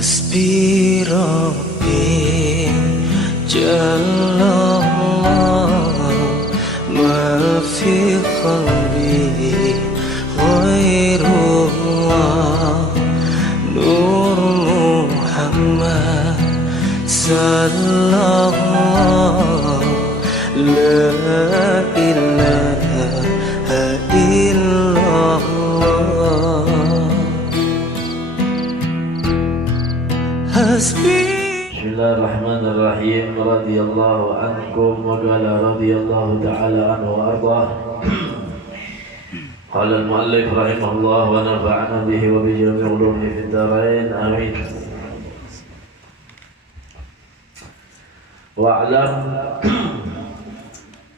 حسبي ربي جل الله ما في قلبي غير الله نور محمد صلى الله لا إله إلا الله حسبي. Bismillahirrahmanirrahim. Radhiyallahu ankum wa radhiyallahu ta'ala anhu wa ardhah. Qala al-muallif rahimahullah wa nafa'ana bihi wa bi jami'i ulumihi fid dharain. Amin. Wa'lam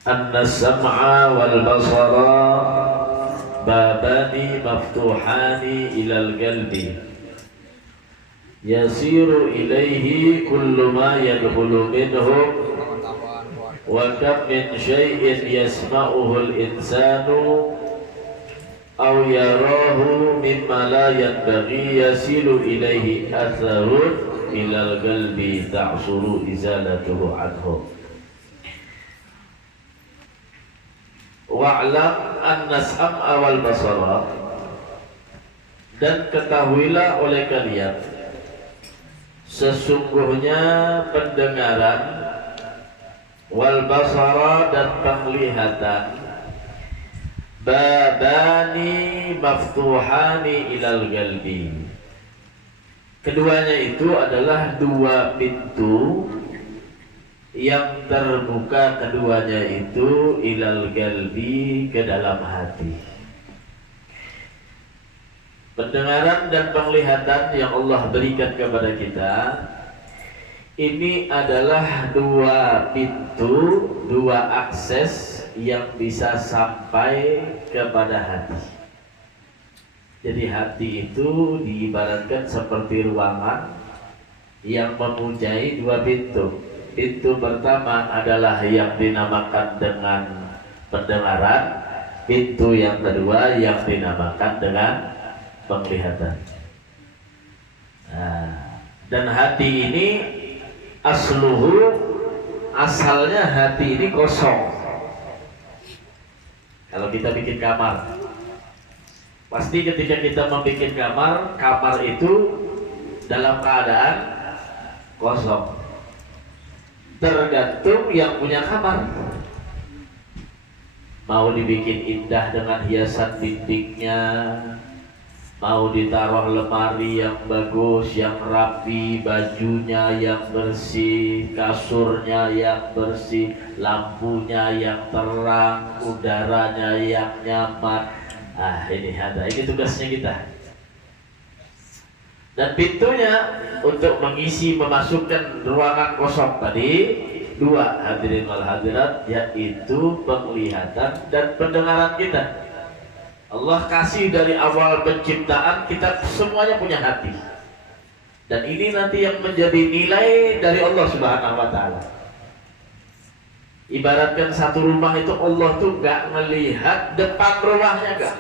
anna as-sam'a wal basara babani maftuhani ila al-qalbi yasiru ilaihi kullu ma yadkhulu minhu wa kam min syai'in yasma'uhu al-insanu aw yarahu mimma la yanbaghi yasilu ilaihi atharun ila al-qalbi ta'suru izalatuhu anhu. Wa'lam anna as-sam'a wal basara, dan ketahuilah oleh kalian sesungguhnya pendengaran, wal basara, dan penglihatan, babani maftuhani ilal qalbi, keduanya itu adalah dua pintu yang terbuka, keduanya itu ilal qalbi, ke dalam hati. Pendengaran dan penglihatan yang Allah berikan kepada kita ini adalah dua pintu, dua akses yang bisa sampai kepada hati. Jadi hati itu diibaratkan seperti ruangan yang mempunyai dua pintu. Pintu pertama adalah yang dinamakan dengan pendengaran, pintu yang kedua yang dinamakan dengan penglihatan. Dan hati ini asalnya hati ini kosong. Kalau kita bikin kamar, pasti ketika kita membuat kamar itu dalam keadaan kosong. Tergantung yang punya kamar. Mau dibikin indah dengan hiasan dindingnya, mau ditaruh lemari yang bagus, yang rapi, bajunya yang bersih, kasurnya yang bersih, lampunya yang terang, udaranya yang nyaman. Ini tugasnya kita. Dan pintunya untuk mengisi, memasukkan ruangan kosong tadi dua, hadirin wal hadirat, yaitu penglihatan dan pendengaran kita. Allah kasih dari awal penciptaan kita semuanya punya hati. Dan ini nanti yang menjadi nilai dari Allah Subhanahu wa ta'ala. Ibaratkan satu rumah itu Allah tuh gak ngelihat depan rumahnya, gak.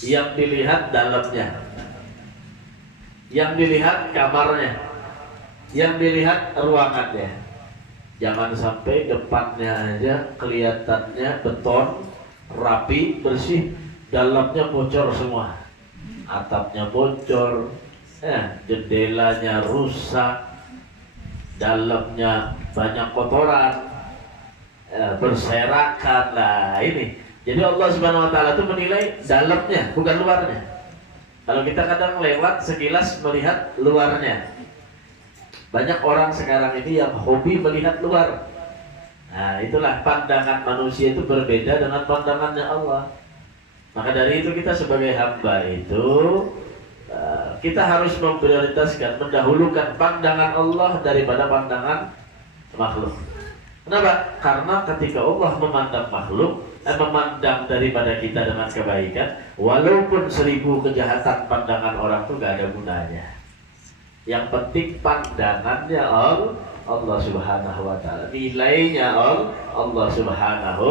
Yang dilihat dalamnya, yang dilihat kamarnya, yang dilihat ruangannya. Jangan sampai depannya aja kelihatannya beton, rapi, bersih, dalamnya bocor semua. Atapnya bocor, jendelanya rusak, dalamnya banyak kotoran, berserakan. Ini. Jadi Allah Subhanahu wa ta'ala itu menilai dalamnya, bukan luarnya. Kalau kita kadang lewat sekilas melihat luarnya. Banyak orang sekarang ini yang hobi melihat luar. Itulah pandangan manusia itu berbeda dengan pandangannya Allah. Maka dari itu kita sebagai hamba itu kita harus memprioritaskan, mendahulukan pandangan Allah daripada pandangan makhluk. Kenapa? Karena ketika Allah memandang makhluk, memandang daripada kita dengan kebaikan, walaupun 1000 kejahatan pandangan orang itu gak ada gunanya. Yang penting pandangannya Allah Subhanahu wa ta'ala, nilainya Allah Subhanahu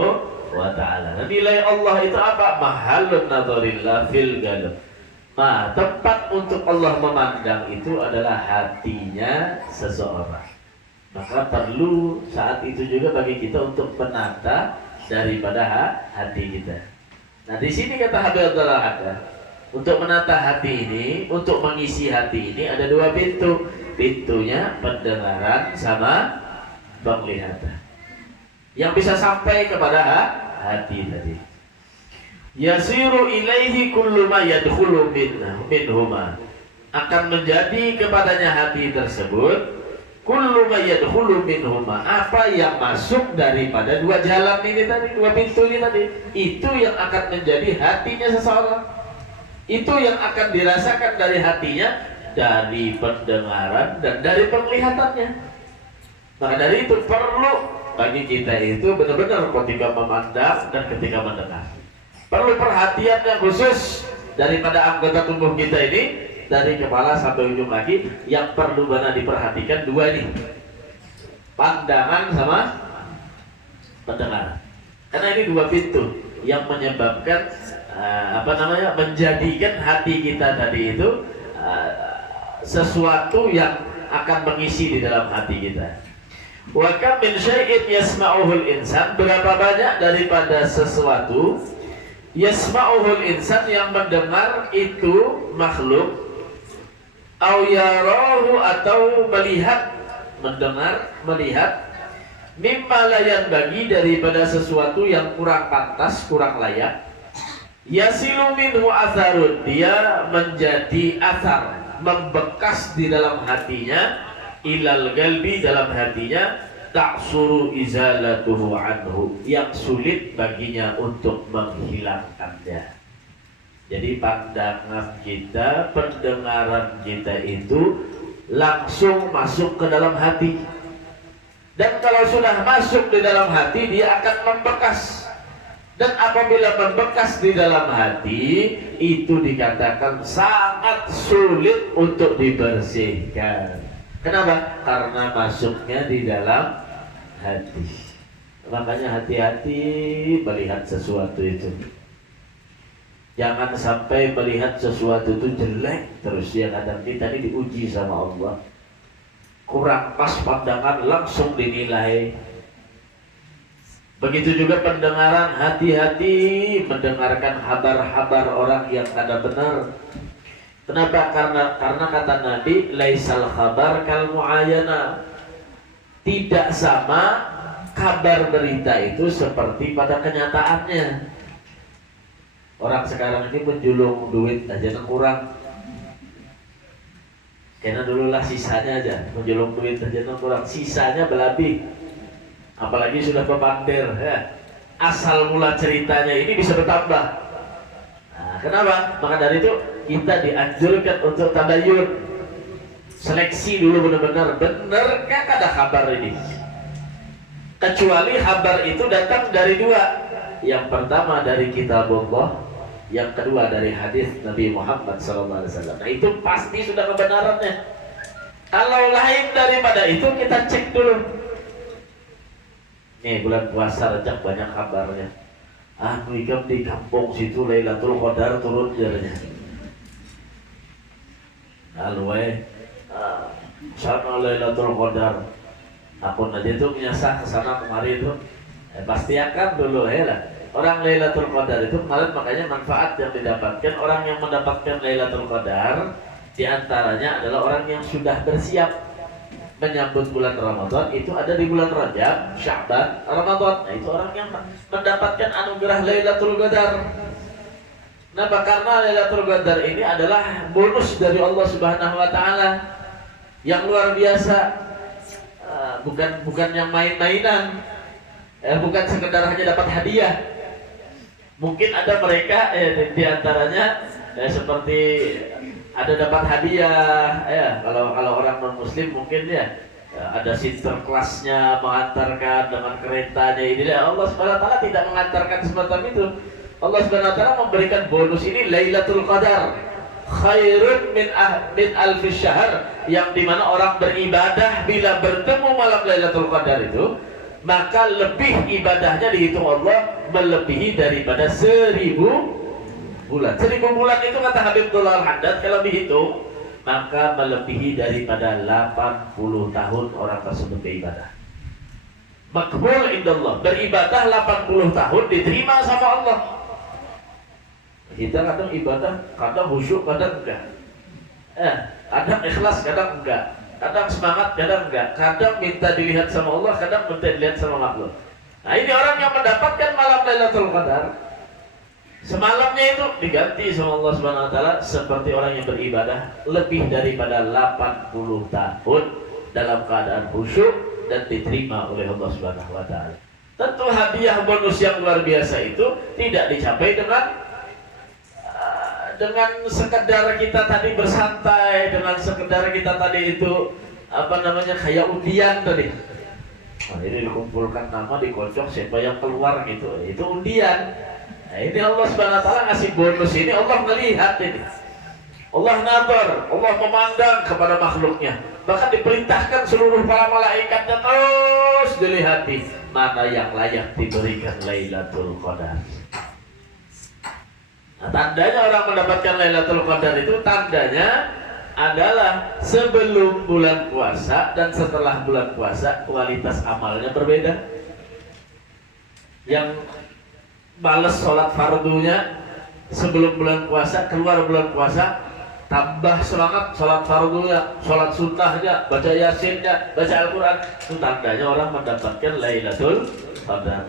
wa ta'ala. Nilai Allah itu apa? Mahalun nadharillah fil qalb, Nah, tempat untuk Allah memandang itu adalah hatinya seseorang. Maka perlu saat itu juga bagi kita untuk menata daripada hati kita. Nah, di sini kata Habib Abdullah ada untuk menata hati ini, untuk mengisi hati ini ada dua pintu. Pintunya pendengaran sama penglihatan. Yang bisa sampai kepada hati tadi. Yasiru ilaihi kullu ma yadkhulu minhuma, akan menjadi kepadanya hati tersebut kullu ma yadkhulu minhuma, apa yang masuk daripada dua jalan ini tadi, dua pintu ini tadi, itu yang akan menjadi hatinya seseorang. Itu yang akan dirasakan dari hatinya, dari pendengaran dan dari penglihatannya. Maka dari itu perlu bagi kita itu benar-benar ketika memandang dan ketika mendengar. Perlu perhatian yang khusus daripada anggota tubuh kita ini, dari kepala sampai ujung kaki, yang perlu benar diperhatikan dua ini, pandangan sama pendengaran. Karena ini dua pintu yang menyebabkan menjadikan hati kita tadi itu sesuatu yang akan mengisi di dalam hati kita. Wa kam min syai'in yasma'uhul insan, berapa banyak daripada sesuatu yasma'uhul insan yang mendengar itu makhluk, au yarahu atau melihat, mendengar, melihat, mimma la yanbaghi, daripada sesuatu yang kurang pantas, kurang layak, yasilu minhu atharun, dia menjadi athar, membekas di dalam hatinya, ilal galbi, dalam hatinya, ta'suru izalatuhu anhu, yang sulit baginya untuk menghilangkannya. Jadi pandangan kita, pendengaran kita itu langsung masuk ke dalam hati. Dan kalau sudah masuk di dalam hati, dia akan membekas. Dan apabila membekas di dalam hati, itu dikatakan sangat sulit untuk dibersihkan. Kenapa? Karena masuknya di dalam hati. Makanya hati-hati melihat sesuatu itu. Jangan sampai melihat sesuatu itu jelek terus. Ya, kadang kita ini diuji sama Allah, kurang pas pandangan langsung dinilai. Begitu juga pendengaran, hati-hati mendengarkan kabar-kabar orang yang kada benar. Kenapa? Karena kata Nabi, laisal khabar kal muayana, tidak sama kabar berita itu seperti pada kenyataannya. Orang sekarang ini menjulung duit aja yang kurang. Karena dululah sisanya aja, menjulung duit aja yang kurang, sisanya berlebih. Apalagi sudah pemandir, ya. Asal mula ceritanya ini bisa bertambah. Nah, kenapa? Maka dari itu kita dianjurkan untuk tabayyun, seleksi dulu benar-benar, benarkah ada kabar ini? Kecuali kabar itu datang dari dua, yang pertama dari kitabullah, yang kedua dari hadis Nabi Muhammad SAW. Nah, itu pasti sudah kebenarannya. Kalau lain daripada itu, kita cek dulu. Nih, bulan puasa rejak banyak kabarnya. Ikam di kampung situ Lailatul Qadar turun jaranya. Lalu sana Lailatul Qadar. Akun aja tuh nyasar kesana kemari itu. Pasti akan dulu lah. Orang Lailatul Qadar itu kemarin, makanya manfaat yang didapatkan orang yang mendapatkan Lailatul Qadar diantaranya adalah orang yang sudah bersiap menyambut bulan Ramadan. Itu ada di bulan Rajab, Sya'ban, Ramadan. Nah, itu orang yang mendapatkan anugerah Lailatul Qadar. Kenapa? Karena Lailatul Qadar ini adalah bonus dari Allah Subhanahu wa taala yang luar biasa. Bukan yang main-mainan. Bukan sekedar hanya dapat hadiah. Mungkin ada mereka di antaranya seperti ada dapat hadiah, kalau orang non muslim mungkin ada sinterklasnya mengantarkan dengan keretanya ini. Allah SWT tidak mengantarkan semacam itu. Allah SWT memberikan bonus ini Lailatul Qadar, khairun min alfi syahr, yang dimana orang beribadah bila bertemu malam Lailatul Qadar itu, maka lebih ibadahnya dihitung Allah melebihi daripada 1000 bulan. 1000 bulan itu kata Habib Dhulal Haddad kalau dihitung maka melebihi daripada 80 tahun orang tersebut beribadah. Makbul indallah, beribadah 80 tahun diterima sama Allah. Kita kadang ibadah, kadang khusyuk, kadang enggak. Kadang ikhlas, kadang enggak. Kadang semangat, kadang enggak. Kadang minta dilihat sama Allah, kadang minta dilihat sama makhluk. Nah ini orang yang mendapatkan malam Lailatul Qadar, semalamnya itu diganti sama Allah Subhanahu wa taala seperti orang yang beribadah lebih daripada 80 tahun dalam keadaan khusyuk dan diterima oleh Allah Subhanahu wa taala. Tentu hadiah bonus yang luar biasa itu tidak dicapai dengan sekedar kita tadi bersantai, dengan sekedar kita tadi itu kayak undian tadi. Nah, ini dikumpulkan nama, dikocok siapa yang keluar gitu, itu undian. Nah, ini Allah Subhanahu wa taala ngasih bonus ini, Allah melihat ini. Allah nazar, Allah memandang kepada makhluknya. Bahkan diperintahkan seluruh para malaikatnya terus dilihati mana yang layak diberikan Lailatul Qadar. Nah, tandanya orang mendapatkan Lailatul Qadar itu tandanya adalah sebelum bulan puasa dan setelah bulan puasa kualitas amalnya berbeda. Yang balas sholat fardunya sebelum bulan puasa, keluar bulan puasa tambah semangat sholat fardunya, sholat sunnahnya, baca yasinnya, baca Al-Quran. Itu tandanya orang mendapatkan Lailatul Qadar.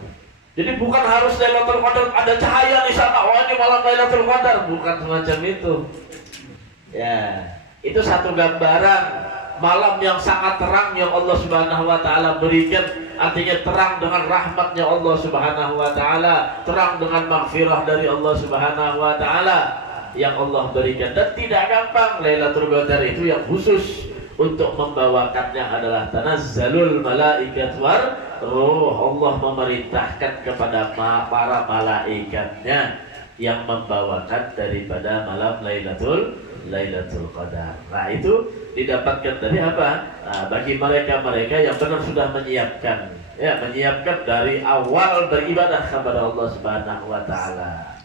Jadi bukan harus Lailatul Qadar ada cahaya di sana, wah ini malam Lailatul Qadar, bukan semacam itu. Ya, itu satu gambaran malam yang sangat terang yang Allah Subhanahu wa taala berikan. Artinya terang dengan rahmatnya Allah Subhanahu wa taala, terang dengan maghfirah dari Allah Subhanahu wa taala yang Allah berikan. Dan tidak gampang, Lailatul Qadar itu yang khusus untuk membawakannya adalah tanazzalul malaikat war ruh. Allah memerintahkan kepada para malaikatnya yang membawakan daripada malam Lailatul Qadar. Nah itu didapatkan dari apa? Nah, bagi mereka-mereka yang benar sudah menyiapkan dari awal beribadah kepada Allah Subhanahu wa taala.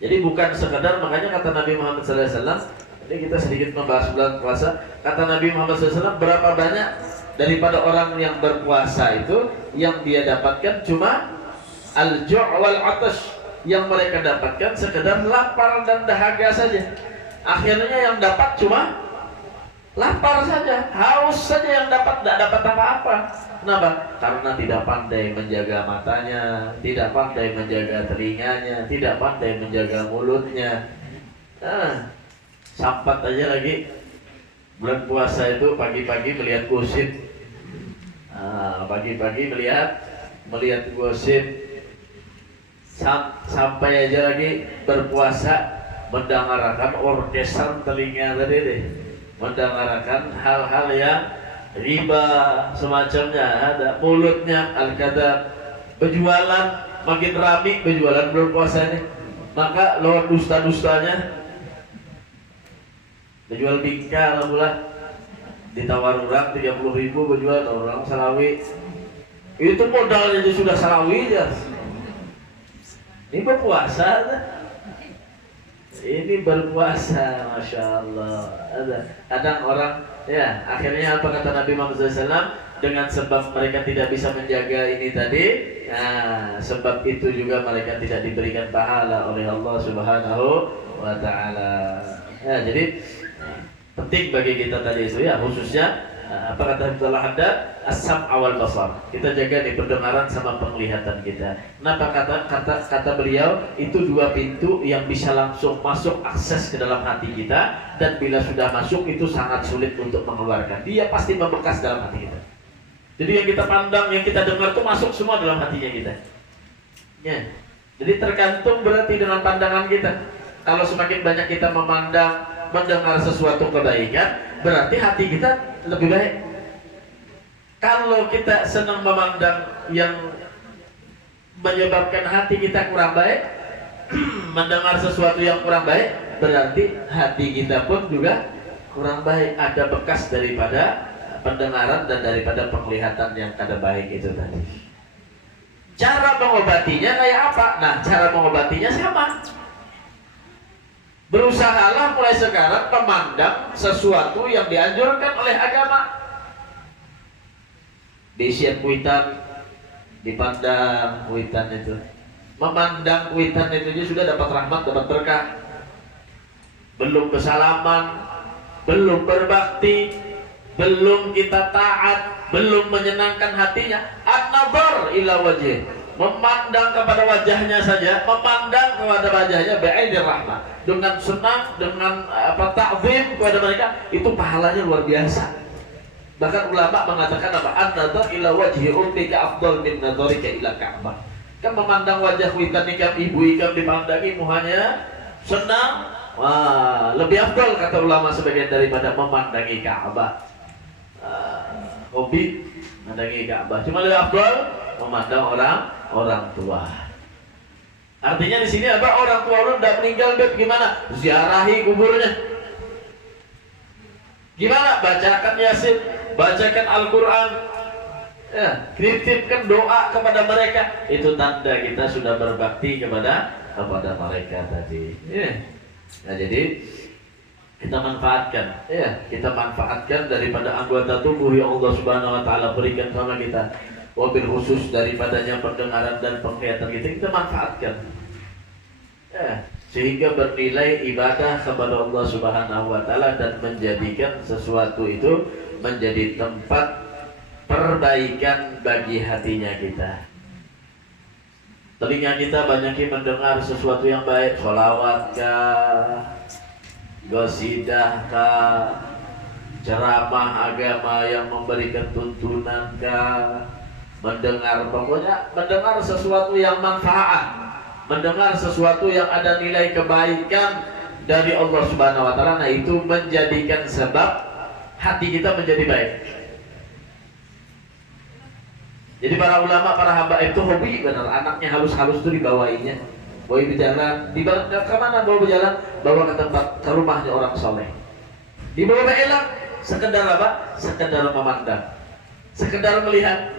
Jadi bukan sekedar, makanya kata Nabi Muhammad SAW, ini kita sedikit membahas bulan puasa. Kata Nabi Muhammad SAW, berapa banyak daripada orang yang berpuasa itu yang dia dapatkan cuma al-ju' wal 'atash, yang mereka dapatkan sekedar lapar dan dahaga saja. Akhirnya yang dapat cuma lapar saja, haus saja yang dapat, tidak dapat apa-apa. Kenapa? Karena tidak pandai menjaga matanya, tidak pandai menjaga telinganya, tidak pandai menjaga mulutnya. Sampat aja lagi bulan puasa itu pagi-pagi melihat gosip, pagi-pagi melihat gosip, sampai aja lagi berpuasa mendengarkan orkesan telinga tadi deh, mendengarkan hal-hal yang riba semacamnya, ada mulutnya al-kadzab, berjualan makin ramai berjualan bulan puasa ini, maka lewat dusta-dustanya berjual bingka pula ditawar orang 30.000 berjual orang salawi, itu modalnya sudah salawi ya. Ini berpuasa, ini berpuasa, masya Allah. Kadang orang, ya akhirnya apa kata Nabi Muhammad SAW? Dengan sebab mereka tidak bisa menjaga ini tadi, nah sebab itu juga mereka tidak diberikan pahala oleh Allah Subhanahu wa taala. Ya, jadi penting bagi kita tadi itu ya, khususnya apa kata Abdullah Haddad, as-sam' wal basar. Kita jaga nih pendengaran sama penglihatan kita. Kenapa kata beliau itu dua pintu yang bisa langsung masuk akses ke dalam hati kita, dan bila sudah masuk itu sangat sulit untuk mengeluarkan. Dia pasti membekas dalam hati kita. Jadi yang kita pandang, yang kita dengar itu masuk semua dalam hatinya kita. Ya. Jadi tergantung berarti dengan pandangan kita. Kalau semakin banyak kita memandang, mendengar sesuatu kebaikan, berarti hati kita lebih baik. Kalau kita senang memandang yang menyebabkan hati kita kurang baik, mendengar sesuatu yang kurang baik, berarti hati kita pun juga kurang baik. Ada bekas daripada pendengaran dan daripada penglihatan yang kada baik itu tadi. Cara mengobatinya kayak apa? Nah, cara mengobatinya sama. Berusahalah mulai sekarang memandang sesuatu yang dianjurkan oleh agama. Disiap kuitan, dipandang kuitan itu. Memandang kuitan itu sudah dapat rahmat, dapat berkah. Belum kesalaman, belum berbakti, belum kita taat, belum menyenangkan hatinya. An-nazar ila wajih, memandang kepada wajahnya saja, memandang kepada wajahnya bi'ainir rahmah, dengan senang, dengan ta'zim kepada mereka, itu pahalanya luar biasa. Bahkan ulama mengatakan apa? An-nazar ila wajhi ummika afdal min nazarika ila Ka'bah. Kan memandang wajah witan ikam, ibu ikam dipandangi muhanya senang, wah, lebih afdal kata ulama sebagian daripada memandangi Ka'bah. Hobi memandangi Ka'bah, cuma lebih afdal memandang orang tua. Artinya di sini apa? Orang tua lu udah meninggal, beb, gimana? Ziarahi kuburnya. Gimana? Bacakan Yasin, bacakan Al-Quran, ya, titipkan doa kepada mereka. Itu tanda kita sudah berbakti kepada mereka tadi. Ya. Nah, jadi kita manfaatkan, ya, kita manfaatkan daripada anggota tubuh yang Allah Subhanahu Wa Taala berikan sama kita. Wabil khusus daripadanya pendengaran dan penglihatan kita manfaatkan, ya, sehingga bernilai ibadah kepada Allah Subhanahu Wa Taala dan menjadikan sesuatu itu menjadi tempat perbaikan bagi hatinya kita. Telinga kita banyak mendengar sesuatu yang baik, sholawat kah, qasidah kah, ceramah agama yang memberikan tuntunan kah, pokoknya mendengar sesuatu yang manfaat, mendengar sesuatu yang ada nilai kebaikan dari Allah Subhanahu Wa Taala. Nah, itu menjadikan sebab hati kita menjadi baik. Jadi para ulama, para hamba itu hobi benar, anaknya halus-halus itu dibawainya, bawa berjalan, dibawa ke mana? Bawa berjalan, bawa ke tempat, ke rumahnya orang soleh, dibawa ke elak, sekedar apa? Sekedar memandang, sekedar melihat.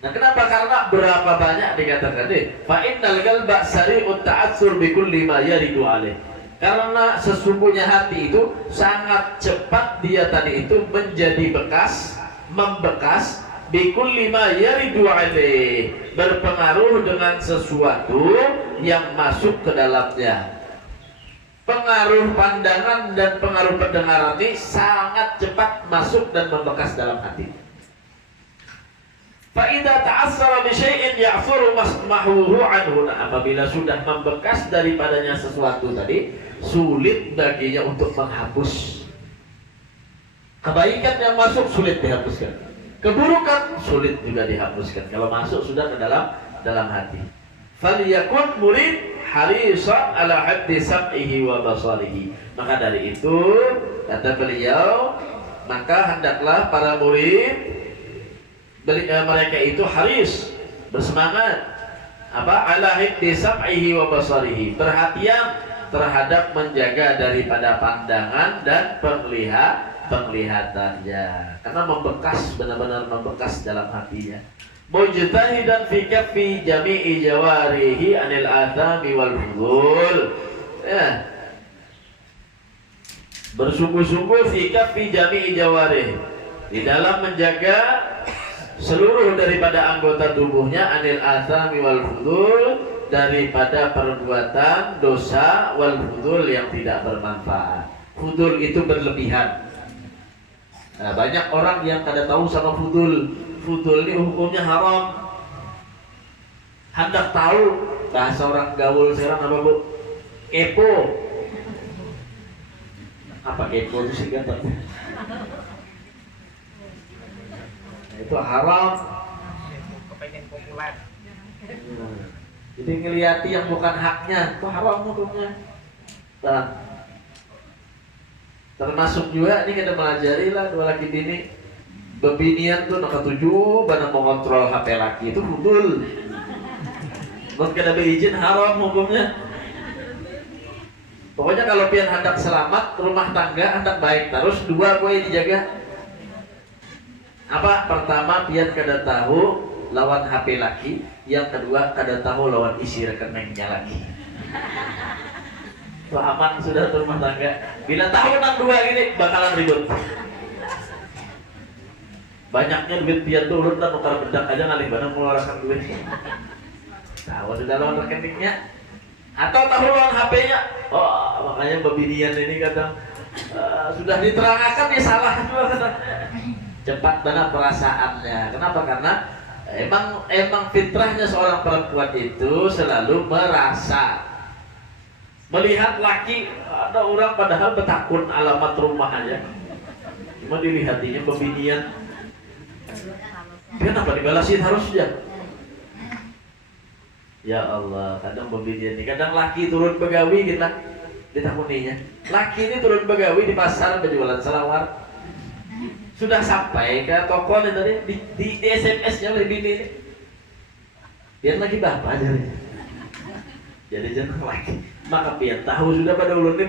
Nah, kenapa? Karena berapa banyak dikatakan deh, fa innal qalba sari'ut ta'assur bi kulli ma yaridu alaih. Karena sesungguhnya hati itu sangat cepat dia tadi itu menjadi bekas, membekas, bikul lima yaridu alaih, berpengaruh dengan sesuatu yang masuk ke dalamnya. Pengaruh pandangan dan pengaruh pendengaran ini sangat cepat masuk dan membekas dalam hati. Fa idza ta'assara bi syai'in ya'furu masmahuhu anhu. Apabila sudah membekas daripadanya sesuatu tadi, sulit baginya untuk menghapus. Kebaikan yang masuk sulit dihapuskan, keburukan sulit juga dihapuskan kalau masuk sudah ke dalam hati. Falyakun murid harisan ala haddi sam'ihi wa basarihi. Maka dari itu kata beliau, maka hendaklah para murid mereka itu haris, bersemangat apa? Ala haddi sam'ihi wa basarihi, perhatian terhadap menjaga daripada pandangan dan penglihatannya, karena membekas, benar-benar membekas dalam hatinya. Mujtahidan fi kaffi jami'i jawarihi anil athami wal fudul, ya, bersungguh-sungguh fi kaffi jami'i jawarihi, di dalam menjaga seluruh daripada anggota tubuhnya anil athami wal fudul, daripada perbuatan dosa wal fudul yang tidak bermanfaat. Fudul itu berlebihan. Nah, banyak orang yang kada tahu sama fudul. Fudul ini hukumnya haram. Hendak tahu, bahasa orang gaul sekarang apa, Bu? Kepo. Apa kepo itu sih kata? Itu haram. Kepengen populer. Jadi ngeliati yang bukan haknya, itu haram hukumnya. Nah, termasuk juga ini kita melajari lah dua laki bini bebinian tuh nak ketujuh bana mengontrol HP laki itu fudul. Buat kada berizin haram hukumnya. Pokoknya kalau pian hendak selamat rumah tangga, hendak baik terus, dua gue dijaga. Apa? Pertama pian kada tahu lawan HP laki, yang kedua kada tahu lawan isi rekeningnya lagi. Tuh aman sudah rumah tangga. Bila tahu nang dua gini bakalan ribut. Banyaknya duit pian tuh ulun tukar bedak aja ngalih barang mengeluarkan duit. Tahu di dalam rekeningnya atau tahu lawan HP-nya. Oh, makanya babinian ini kadang sudah diterangkan ya salah juga kadang. Cepat banget perasaannya. Kenapa? Karena emang fitrahnya seorang perempuan itu selalu merasa melihat laki ada orang padahal betakun alamat rumah aja. Cuma dilihatinya babinian. Kenapa dibalasin harusnya? Ya Allah, kadang babinian ini, kadang laki turun begawi kita ditakuninya. Laki ini turun begawi di pasar berjualan selawar. Sudah sampai ke toko nih tadi di SMS-nya oleh bini ini. Dia lagi bapak aja. Jadi jangan lagi. Maka pian tahu sudah pada ulun ini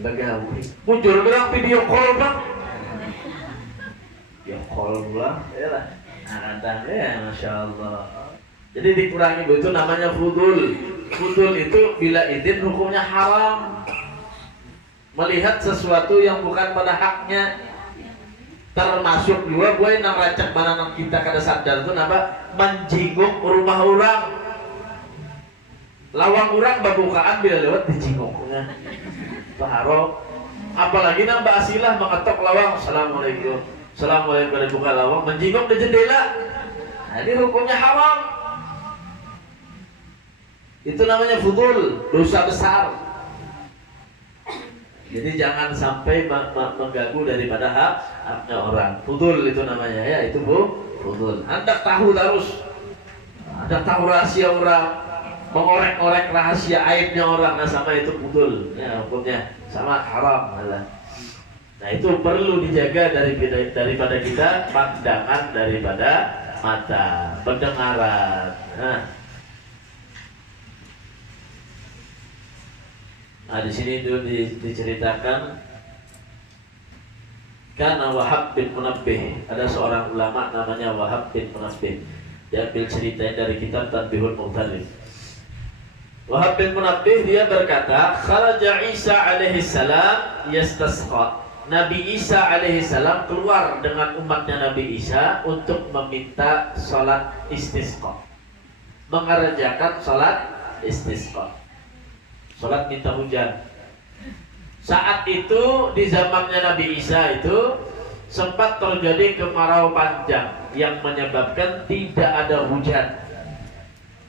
begawi. Muncul bilang video call bang. Ya call pula, ya lah. Kadang ya, masya Allah. Jadi dikurangi itu namanya fudul. Fudul itu bila izin hukumnya haram. Melihat sesuatu yang bukan pada haknya. Termasuk juga gue nang racak mana kita kada sadar itu apa? Menjinguk rumah orang. Lawang orang babukaan bila lewat dijinguknya. Taharok. Apalagi nang Mbak Asilah mengetok lawang. Assalamualaikum. Assalamualaikum pada buka lawang menjinguk di jendela. Nah, ini hukumnya haram. Itu namanya fudul, dosa besar. Jadi jangan sampai mengganggu daripada haknya orang. Fudul itu namanya ya, itu fudul. Hendak tahu terus. Hendak tahu rahasia orang, mengorek-orek rahasia aibnya orang, nah sama itu fudul. Ya hukumnya sama haram malah. Nah itu perlu dijaga daripada kita pandangan daripada mata, pendengaran. Nah di sini itu diceritakan karena Wahab bin Munabbih, ada seorang ulama namanya Wahab bin Munabbih. Diambil ceritanya dari kitab Tanbihul Mu'tarif. Wahab bin Munabbih dia berkata, kharaja Isa alaihi salam yastasqa. Nabi Isa alaihissalam keluar dengan umatnya Nabi Isa untuk meminta sholat istisqa, mengerjakan sholat istisqa, sholat minta hujan. Saat itu di zamannya Nabi Isa itu sempat terjadi kemarau panjang yang menyebabkan tidak ada hujan.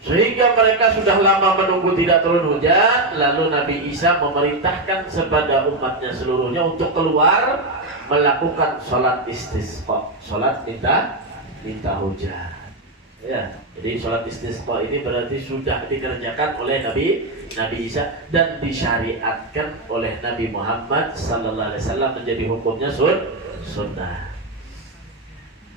Sehingga mereka sudah lama menunggu tidak turun hujan. Lalu Nabi Isa memerintahkan kepada umatnya seluruhnya untuk keluar melakukan sholat istisqa, sholat minta hujan. Ya, jadi sholat istisqa ini berarti sudah dikerjakan oleh Nabi Isa dan disyariatkan oleh Nabi Muhammad sallallahu alaihi wasallam menjadi hukumnya sunnah.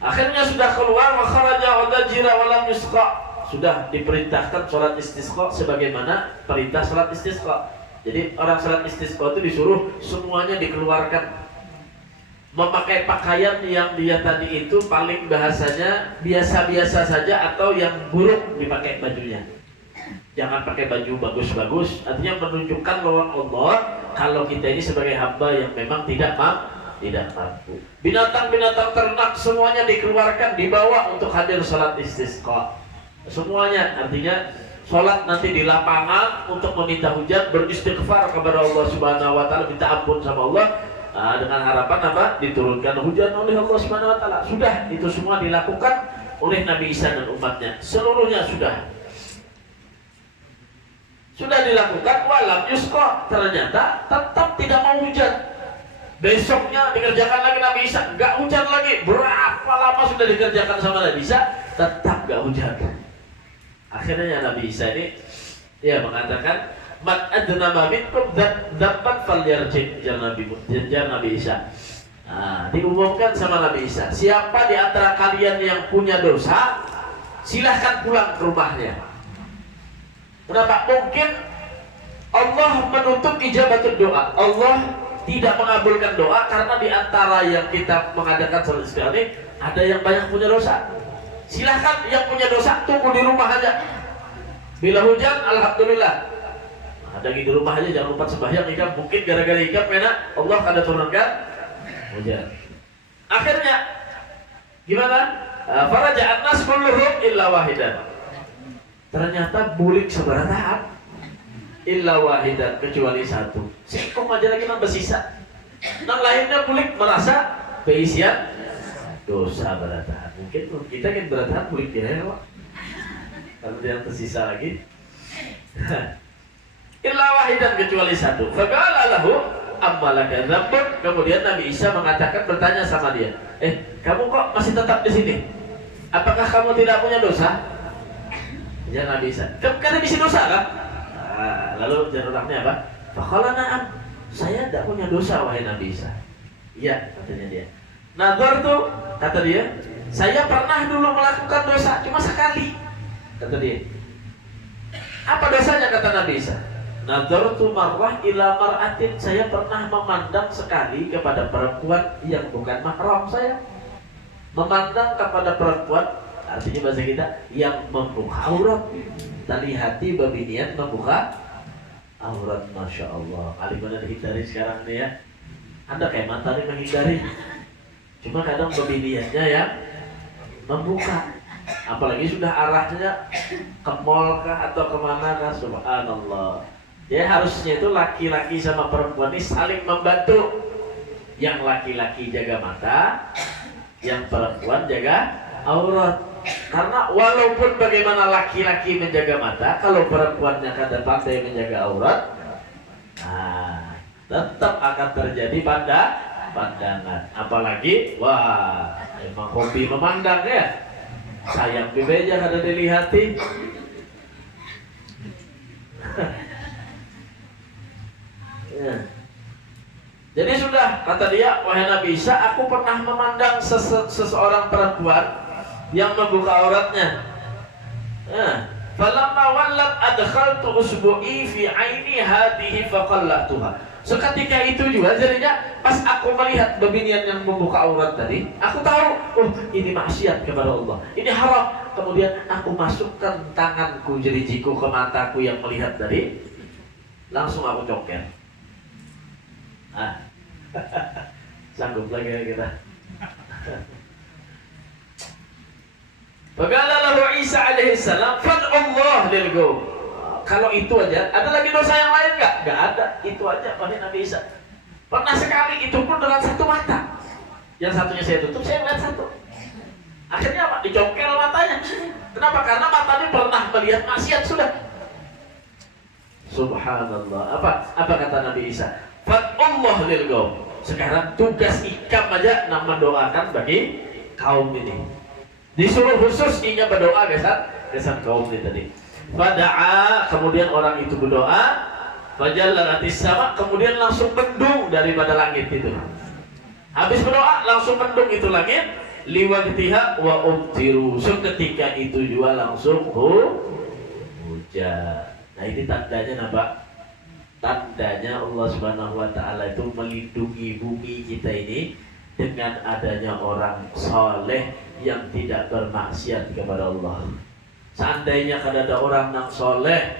Akhirnya sudah keluar, wa kharaja wa dajira wa lam yusqa. Sudah diperintahkan sholat istisqa sebagaimana perintah sholat istisqa. Jadi orang sholat istisqa itu disuruh semuanya dikeluarkan, memakai pakaian yang dia tadi itu paling bahasanya biasa-biasa saja atau yang buruk dipakai bajunya. Jangan pakai baju bagus-bagus, artinya menunjukkan lawan Allah kalau kita ini sebagai hamba yang memang tidak mampu. Binatang-binatang ternak semuanya dikeluarkan, dibawa untuk hadir sholat istisqa. Semuanya, artinya sholat nanti di lapangan untuk meminta hujan, beristighfar kepada Allah Subhanahu wa taala, minta ampun sama Allah, dengan harapan apa? Diturunkan hujan oleh Allah Subhanahu wa taala. Sudah itu semua dilakukan oleh Nabi Isa dan umatnya. Seluruhnya sudah dilakukan, walam yusqa, ternyata tetap tidak mau hujan. Besoknya dikerjakan lagi Nabi Isa, enggak hujan lagi. Berapa lama sudah dikerjakan sama Nabi Isa, tetap enggak hujan. Akhirnya Nabi Isa ini dia mengatakan, man adna ma minkum dzabban falyarji, jar Nabi Isa. Nah, diumumkan sama Nabi Isa, siapa di antara kalian yang punya dosa, silahkan pulang ke rumahnya. Kenapa? Mungkin Allah menutup ijabatul doa. Allah tidak mengabulkan doa karena di antara yang kita mengadakan sholat istisqa ini ada yang banyak punya dosa. Silahkan yang punya dosa tunggu di rumah aja. Bila hujan, alhamdulillah. Ada di rumah aja, jangan lupa sembahyang hikam. Mungkin gara-gara hikam karena Allah akan turunkan hujan. Akhirnya gimana? Faraja'an nas kulluhum illa wahidan. Ternyata bulik sebarataan illa wahidan, kecuali satu. Singkong aja lagi nambah sisa. Nang lainnya bulik merasa keisian dosa barataan. Mungkin kita kan barataan bulik ya, Pak. Kalau dia tersisa lagi. Illa wahidan, kecuali satu. Faqala lahu ammalaka dzambun. Kemudian Nabi Isa mengatakan, bertanya sama dia, kamu kok masih tetap di sini? Apakah kamu tidak punya dosa? Ya Nabi Isa, kamu bisa dosa kan? Lalu jawabannya apa? Faqala na'am, saya tidak punya dosa wahai Nabi Isa. Iya, katanya dia. Nadhar tuh, kata dia, saya pernah dulu melakukan dosa, cuma sekali, kata dia. Apa dosanya, kata Nabi Isa? Nadhartu marrah ila mar'atin, saya pernah memandang sekali kepada perempuan yang bukan mahram saya. Memandang kepada perempuan, artinya bahasa kita, yang membuka aurat. Tali hati babinian membuka aurat, Masya Allah. Kali mana dihindari sekarang nih ya. Anda kayak matahari menghindari. Cuma kadang babiniannya yang membuka. Apalagi sudah arahnya ke mall kah atau kemana kah, subhanallah. Ya harusnya itu laki-laki sama perempuan ini saling membantu. Yang laki-laki jaga mata, yang perempuan jaga aurat. Karena walaupun bagaimana laki-laki menjaga mata, kalau perempuannya kadang pandai menjaga aurat, tetap akan terjadi pandangan. Apalagi, wah, emang hobi memandang ya. Sayang bebeja kada dilihati. Ya. Jadi sudah, kata dia, wahai Nabi Isa, aku pernah memandang seseorang perempuan yang membuka auratnya. Falamma wallat adkhaltu usbu'i fi aini hadhihi faqallatuha. Seketika itu juga jadinya pas aku melihat babinian yang membuka aurat tadi, aku tahu, oh ini maksiat kepada Allah, ini haram. Kemudian aku masukkan tanganku jerijiku ke mataku yang melihat tadi, langsung aku coker. Sanggup lagi ya kita. Faqala lahu Isa alaihi salam, "Fad'ullah lil qaum." Kalau itu aja, ada lagi dosa yang lain enggak? Enggak ada. Itu aja wahai Nabi Isa. Pernah sekali, itu pun dengan satu mata. Yang satunya saya tutup, saya lihat satu. Akhirnya apa? Dicongkel matanya. Kenapa? Karena matanya pernah melihat maksiat sudah. Subhanallah. Apa kata Nabi Isa? Fad'ullah lil qaum. Sekarang tugas ikam aja nak mendoakan bagi kaum ini. Disuruh khusus inya berdoa kesan kaum ini tadi. Fada'a, kemudian orang itu berdoa. Fajallalatis sama, kemudian langsung mendung daripada langit itu. Habis berdoa langsung mendung itu langit. Liwaqtiha wa umtiru. Seketika itu juga langsung hujan. Nah ini tandanya apa? Tandanya Allah Subhanahu wa ta'ala itu melindungi bumi kita ini dengan adanya orang soleh yang tidak bermaksiat kepada Allah. Seandainya ada orang yang soleh,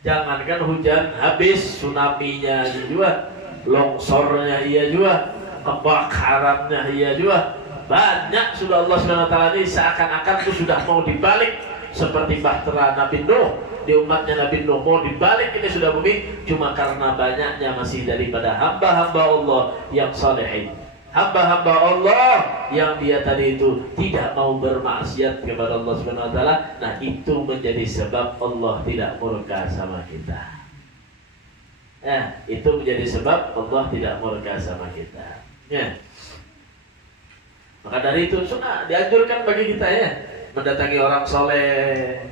jangankan hujan, habis tsunami-nya juga, longsornya iya juga, kebakarannya iya juga, banyak sudah Allah Subhanahu wa ta'ala ini seakan-akan itu sudah mau dibalik. Seperti bahtera Nabi Nuh, di umatnya Nabi Nuh mau dibalik ini sudah bumi, cuma karena banyaknya masih daripada hamba-hamba Allah yang salihin, hamba-hamba Allah yang dia tadi itu tidak mau bermaksiat kepada Allah Subhanahu wa ta'ala. Nah itu menjadi sebab Allah tidak murka sama kita. Itu menjadi sebab Allah tidak murka sama kita. Maka dari itu sunnah dianjurkan bagi kita ya mendatangi orang soleh.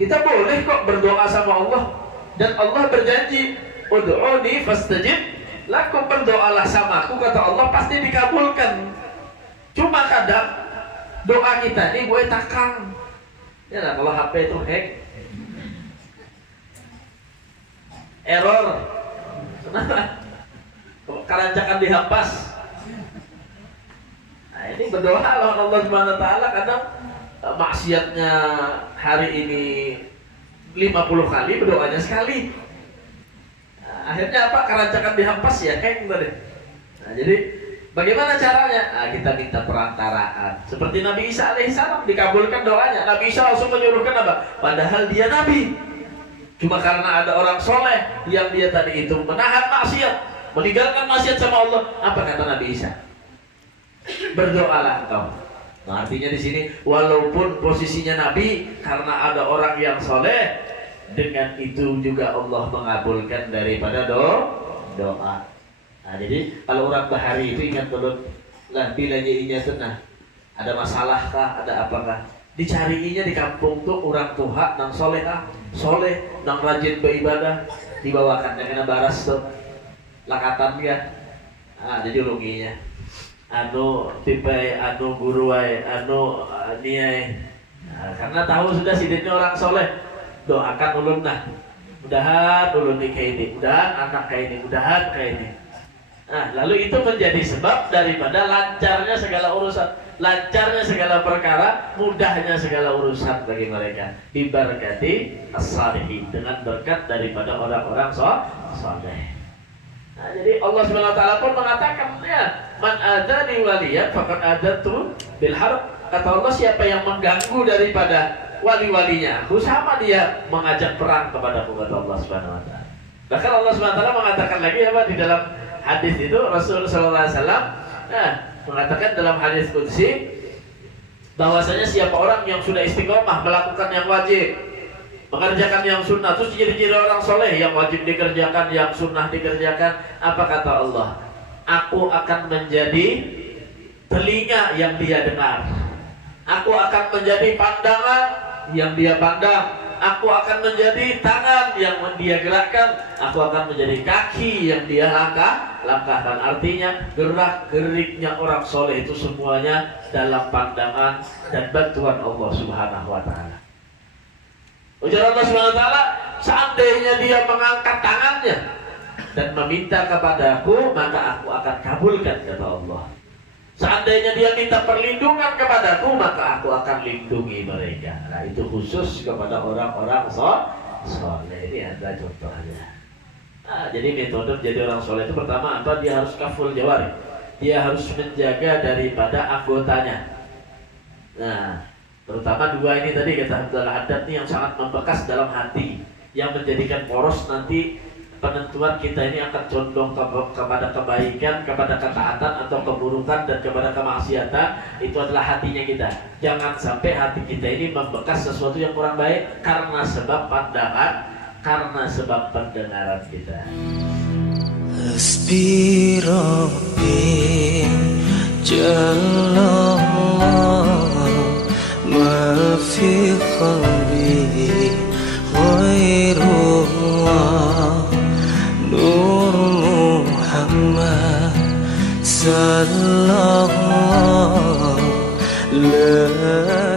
Kita boleh kok berdoa sama Allah, dan Allah berjanji, ud'uni fastajib lakum, berdoalah sama aku, kata Allah, pasti dikabulkan. Cuma kadang doa kita ini gue takang. Ya nah, kalau HP itu hack, error, kenapa? Kerancakan dihempas. Nah ini berdoa lawan Allah Subhanahu wa taala, kadang maksiatnya hari ini 50 kali, berdoanya sekali. Akhirnya apa? Kerancakan dihampas ya kayak gitu deh. Nah, jadi bagaimana caranya? Nah, kita minta perantaraan. Seperti Nabi Isa alaihissalam, dikabulkan doanya. Nabi Isa langsung menyuruhkan apa? Padahal dia Nabi. Cuma karena ada orang soleh yang dia tadi itu menahan maksiat, meninggalkan maksiat sama Allah. Apa kata Nabi Isa? Berdoalah kau. Nah, artinya di sini walaupun posisinya Nabi, karena ada orang yang soleh, dengan itu juga Allah mengabulkan daripada doa. Nah, jadi kalau orang bahari itu ingat dulu lah, bila jadinya tenah ada masalah kah, ada apakah, dicariinya di kampung tuh orang tua nang soleh nang rajin beribadah, dibawakan dengan baras tuh lakatan dia. Ah, jadi lunginya anu tipe anu guruai anu niai. Nah, karena tahu sudah sidiknya orang soleh, doakan ulun nah, mudahan ulun nih kayak ini, mudahan anak kayak ini, mudahan kayak ini. Nah, lalu itu menjadi sebab daripada lancarnya segala urusan, lancarnya segala perkara, mudahnya segala urusan bagi mereka. Diberkati as-salihin, dengan berkat daripada orang-orang saleh. Nah, jadi Allah Subhanahu wa taala pun mengatakan, ya, man adani waliyan faqad adantu bil harb. Kata Allah, siapa yang mengganggu daripada wali-walinya aku, sama dia mengajak perang kepadaku, kata Allah Subhanahu wa taala. Bahkan Allah Subhanahu wa taala mengatakan lagi apa di dalam hadis itu, Rasul sallallahu alaihi wasallam mengatakan dalam hadis qudsi bahwasanya siapa orang yang sudah istiqomah melakukan yang wajib, mengerjakan yang sunnah, terus ciri-ciri orang soleh, yang wajib dikerjakan, yang sunnah dikerjakan, apa kata Allah? Aku akan menjadi telinga yang dia dengar, aku akan menjadi pandangan yang dia pandang, aku akan menjadi tangan yang dia gerakkan, aku akan menjadi kaki yang dia langkahkan. Artinya gerak-geriknya orang soleh itu semuanya dalam pandangan dan bantuan Allah Subhanahu wa taala. Ujar Allah Subhanahu wa taala, seandainya dia mengangkat tangannya dan meminta kepadaku, maka aku akan kabulkan, kata Allah. Seandainya dia minta perlindungan kepadaku, maka aku akan lindungi mereka. Nah, itu khusus kepada orang-orang soleh. Ini ada contohnya. Nah, jadi metode menjadi orang soleh itu pertama apa? Dia harus kaful jawari. Dia harus menjaga daripada anggotanya. Nah, terutama dua ini tadi kata Abdul Haddad ini yang sangat membekas dalam hati, yang menjadikan poros nanti penentuan kita ini akan condong kepada kebaikan, kepada ketaatan atau keburukan, dan kepada kemaksiatan. Itu adalah hatinya kita. Jangan sampai hati kita ini membekas sesuatu yang kurang baik karena sebab pandangan, karena sebab pendengaran kita. Hasbi Rabbi Jallallah ma fi qalbi ghairullah Nur Muhammad sallallahu la